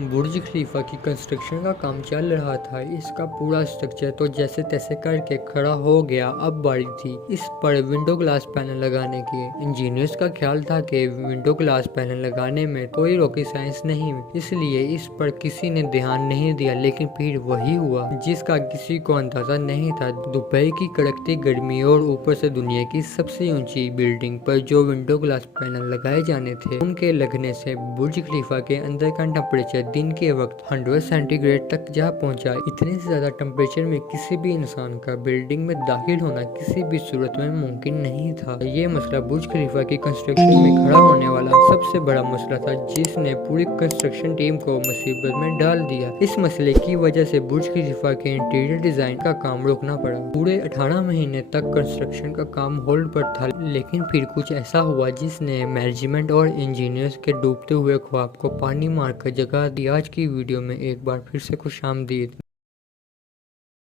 बुर्ज खलीफा की कंस्ट्रक्शन का काम चल रहा था। इसका पूरा स्ट्रक्चर तो जैसे तैसे करके खड़ा हो गया। अब बारी थी इस पर विंडो ग्लास पैनल लगाने की। इंजीनियर्स का ख्याल था कि विंडो ग्लास पैनल लगाने में कोई रॉकेट साइंस नहीं, इसलिए इस पर किसी ने ध्यान नहीं दिया। लेकिन फिर वही हुआ जिसका किसी को अंदाजा नहीं था। दोपहर की कड़कती गर्मी और ऊपर से दुनिया की सबसे ऊंची बिल्डिंग पर जो विंडो ग्लास पैनल लगाए जाने थे, उनके लगने से बुर्ज खलीफा के अंदर का टेम्परेचर दिन के वक्त 100 सेंटीग्रेड तक जा पहुंचा। इतने से ज्यादा टेम्परेचर में किसी भी इंसान का बिल्डिंग में दाखिल होना किसी भी सूरत में मुमकिन नहीं था। ये मसला बुर्ज खलीफा की कंस्ट्रक्शन में खड़ा होने वाला सबसे बड़ा मसला था, जिसने पूरी कंस्ट्रक्शन टीम को मुसीबत में डाल दिया। इस मसले की वजह से बुर्ज खलीफा के इंटीरियर डिजाइन का काम रोकना पड़ा। पूरे 18 महीने तक कंस्ट्रक्शन का काम होल्ड पर था। लेकिन फिर कुछ ऐसा हुआ जिसने मैनेजमेंट और इंजीनियर्स के डूबते हुए ख्वाब को पानी मारकर जगा दी। आज की वीडियो में एक बार फिर से खुशामदीद।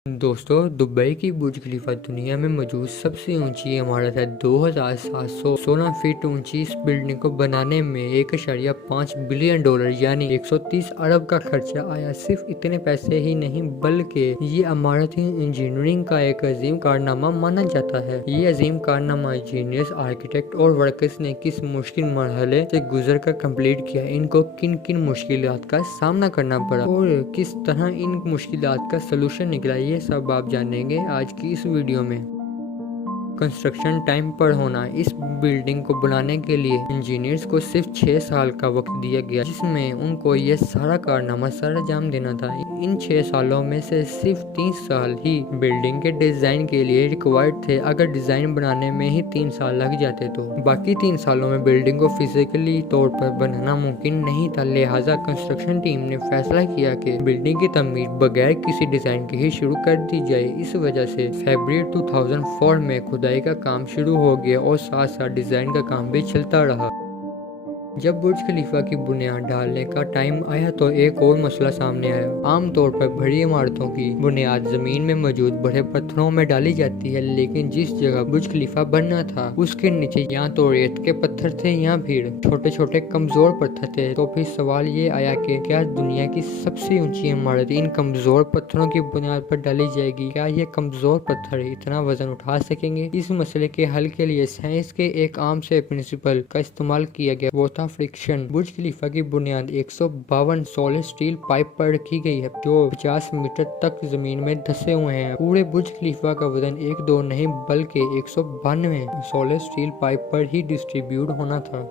दोस्तों, दुबई की बुर्ज खलीफा दुनिया में मौजूद सबसे ऊंची इमारत है। 2716 फीट ऊंची इस बिल्डिंग को बनाने में 1.5 बिलियन डॉलर यानी 130 अरब का खर्चा आया। सिर्फ इतने पैसे ही नहीं बल्कि ये इमारत ही इंजीनियरिंग का एक अजीम कारनामा माना जाता है। ये अजीम कारनामा इंजीनियर्स, आर्किटेक्ट और वर्कर्स ने किस मुश्किल मरहले से गुजर कर कम्प्लीट किया, इनको किन किन मुश्किलात का सामना करना पड़ा और किस तरह इन मुश्किलात का सलूशन निकला, ये सब आप जानेंगे आज की इस वीडियो में। कंस्ट्रक्शन टाइम पर होना। इस बिल्डिंग को बनाने के लिए इंजीनियर्स को सिर्फ 6 साल का वक्त दिया गया, जिसमें उनको ये सारा कारनामा सर अंजाम देना था। इन 6 सालों में से सिर्फ 3 साल ही बिल्डिंग के डिजाइन के लिए रिक्वायर्ड थे। अगर डिजाइन बनाने में ही 3 साल लग जाते तो बाकी 3 सालों में बिल्डिंग को फिजिकली तौर पर बनाना मुमकिन नहीं था। लिहाजा कंस्ट्रक्शन टीम ने फैसला किया कि बिल्डिंग की तमीर बगैर किसी डिजाइन के ही शुरू कर दी जाए। इस वजह से फरवरी 2004 में खुदाई का काम शुरू हो गया और साथ साथ डिजाइन का काम भी चलता रहा। जब बुर्ज खलीफा की बुनियाद डालने का टाइम आया तो एक और मसला सामने आया। आमतौर पर बड़ी इमारतों की बुनियाद जमीन में मौजूद बड़े पत्थरों में डाली जाती है, लेकिन जिस जगह बुर्ज खलीफा बनना था उसके नीचे या तो रेत के पत्थर थे या फिर छोटे छोटे कमजोर पत्थर थे। तो फिर सवाल ये आया कि क्या दुनिया की सबसे ऊंची इमारत इन कमजोर पत्थरों की बुनियाद पर डाली जाएगी? क्या ये कमजोर पत्थर इतना वजन उठा सकेंगे? इस मसले के हल के लिए साइंस के एक आम से प्रिंसिपल का इस्तेमाल किया गया, वो था फ्रिक्शन। बुर्ज खलीफा की बुनियाद 152 सॉलिड स्टील पाइप पर रखी गई है, जो 50 मीटर तक जमीन में धंसे हुए हैं। पूरे बुर्ज खलीफा का वजन 1-2 नहीं बल्कि 192 सॉलिड स्टील पाइप पर ही डिस्ट्रीब्यूट होना था।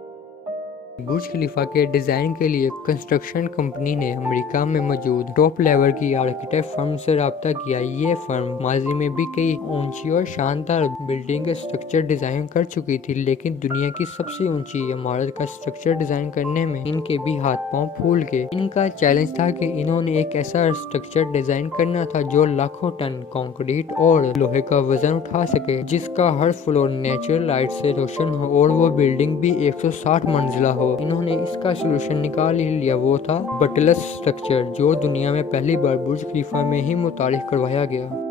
बुर्ज खलीफा के डिजाइन के लिए कंस्ट्रक्शन कंपनी ने अमेरिका में मौजूद टॉप लेवल की आर्किटेक्ट फर्म से राब्ता किया। ये फर्म माजी में भी कई ऊंची और शानदार बिल्डिंग का स्ट्रक्चर डिजाइन कर चुकी थी, लेकिन दुनिया की सबसे ऊंची इमारत का स्ट्रक्चर डिजाइन करने में इनके भी हाथ पांव फूल गए। इनका चैलेंज था कि इन्होंने एक ऐसा स्ट्रक्चर डिजाइन करना था जो लाखों टन कंक्रीट और लोहे का वजन उठा सके, जिसका हर फ्लोर नेचुरल लाइट से रोशन हो और वो बिल्डिंग भी 160 मंजिला हो। इन्होंने इसका सोल्यूशन निकाल ही लिया, वो था बटलस स्ट्रक्चर, जो दुनिया में पहली बार बुर्ज खलीफा में ही मुतारिफ करवाया गया।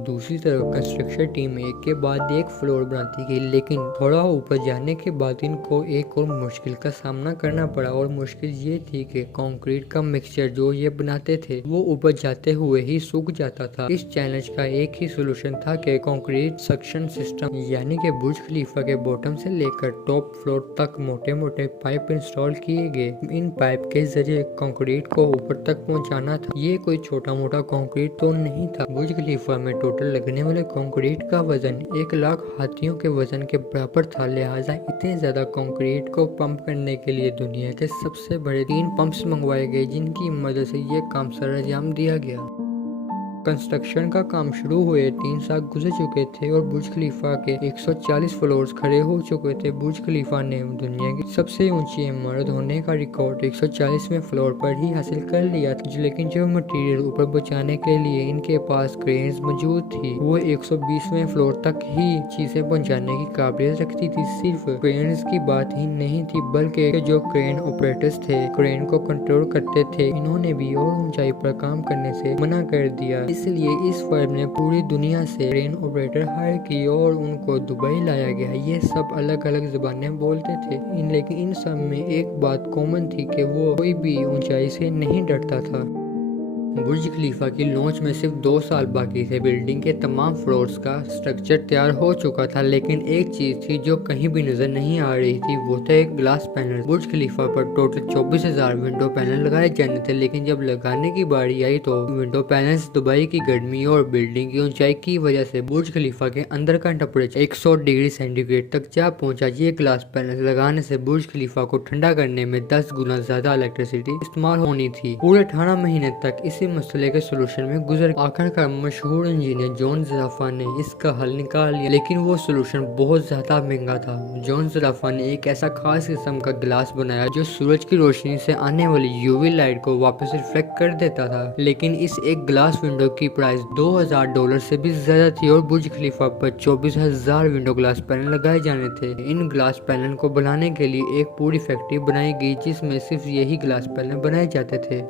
दूसरी तरफ कंस्ट्रक्शन टीम एक के बाद एक फ्लोर बनाती गई, लेकिन थोड़ा ऊपर जाने के बाद इनको एक और मुश्किल का सामना करना पड़ा। और मुश्किल ये थी कि कंक्रीट का मिक्सचर जो ये बनाते थे वो ऊपर जाते हुए ही सूख जाता था। इस चैलेंज का एक ही सोल्यूशन था कि कंक्रीट सक्शन सिस्टम, यानी कि बुर्ज खलीफा के बॉटम से लेकर टॉप फ्लोर तक मोटे मोटे पाइप इंस्टॉल किए गए। इन पाइप के जरिए कंक्रीट को ऊपर तक पहुंचाना था। ये कोई छोटा मोटा कंक्रीट तो नहीं था। बुर्ज खलीफा में टोटल लगने वाले कंक्रीट का वजन 1 लाख हाथियों के वजन के बराबर था। लिहाजा इतने ज्यादा कंक्रीट को पंप करने के लिए दुनिया के सबसे बड़े 3 पंप्स मंगवाए गए, जिनकी मदद से ये काम सर अंजाम दिया गया। कंस्ट्रक्शन का काम शुरू हुए 3 साल गुजर चुके थे और बुर्ज खलीफा के 140 फ्लोर्स खड़े हो चुके थे। बुर्ज खलीफा ने दुनिया की सबसे ऊंची इमारत होने का रिकॉर्ड 140वें फ्लोर पर ही हासिल कर लिया था, लेकिन जो मटेरियल ऊपर पहुंचाने के लिए इनके पास क्रेन्स मौजूद थी वो 120वें फ्लोर तक ही चीजें पहुंचाने की काबिलियत रखती थी। सिर्फ क्रेन्स की बात ही नहीं थी बल्कि जो क्रेन ऑपरेटर्स थे, क्रेन को कंट्रोल करते थे, इन्होंने भी और ऊंचाई पर काम करने से मना कर दिया। اس لیے اس فرم نے پوری دنیا سے کرین آپریٹر ہائر کی اور ان کو دبئی لایا گیا۔ یہ سب الگ الگ زبانیں بولتے تھے، لیکن ان سب میں ایک بات کامن تھی کہ وہ کوئی بھی اونچائی سے نہیں ڈرتا تھا۔ برج خلیفہ کی لانچ میں صرف 2 سال باقی تھے۔ بلڈنگ کے تمام فلورز کا سٹرکچر تیار ہو چکا تھا، لیکن ایک چیز تھی جو کہیں بھی نظر نہیں آ رہی تھی، وہ تھا ایک گلاس پینل۔ برج خلیفہ پر ٹوٹل 24,000 ونڈو پینل لگائے جانے تھے، لیکن جب لگانے کی باری آئی تو ونڈو پینلز دبئی کی گرمی اور بلڈنگ کی اونچائی کی وجہ سے برج خلیفہ کے اندر کا ٹمپریچر 100 ڈگری سینٹی گریڈ تک جا پہنچا۔ یہ گلاس پینل لگانے سے برج خلیفہ کو ٹھنڈا کرنے میں 10 گنا زیادہ الیکٹریسٹی استعمال ہونی تھی۔ پورے 18 مہینے تک اسی مسئلے کے سولوشن میں گزر آخر کار مشہور انجینئر جان زرافہ نے اس کا حل نکال لیا، لیکن وہ سولوشن بہت زیادہ مہنگا تھا۔ جان زرافہ نے ایک ایسا خاص قسم کا گلاس بنایا جو سورج کی روشنی سے آنے والی یووی لائٹ کو واپس ریفلیکٹ کر دیتا تھا، لیکن اس ایک گلاس ونڈو کی پرائس $2,000 سے بھی زیادہ تھی اور برج خلیفہ پر 24,000 ونڈو گلاس پینل لگائے جانے تھے۔ ان گلاس پینل کو بنانے کے لیے ایک پوری فیکٹری بنائی گئی جس میں صرف یہی گلاس پینل بنائے جاتے تھے۔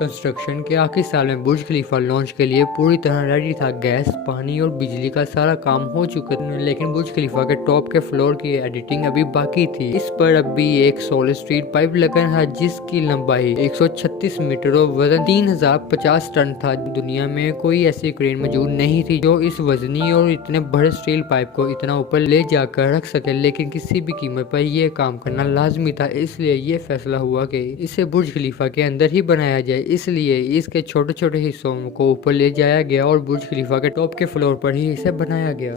کنسٹرکشن کے آخری سال میں برج خلیفہ لانچ کے لیے پوری طرح ریڈی تھا۔ گیس، پانی اور بجلی کا سارا کام ہو چکا تھا، لیکن برج خلیفہ کے ٹاپ کے فلور کی ایڈیٹنگ ابھی باقی تھی۔ اس پر اب بھی ایک سولر اسٹریٹ پائپ لگا تھا جس کی لمبائی 136 میٹر اور وزن 3050 ٹن تھا۔ دنیا میں کوئی ایسی کرین موجود نہیں تھی جو اس وزنی اور اتنے بڑے اسٹیل پائپ کو اتنا اوپر لے جا کر رکھ سکے، لیکن کسی بھی قیمت پر یہ کام کرنا لازمی تھا، اس لیے یہ فیصلہ ہوا کہ اسے برج خلیفہ کے اندر ہی بنایا جائے۔ اس لیے اس کے چھوٹے چھوٹے حصوں کو اوپر لے جایا گیا اور برج خلیفہ کے ٹاپ کے فلور پر ہی اسے بنایا گیا۔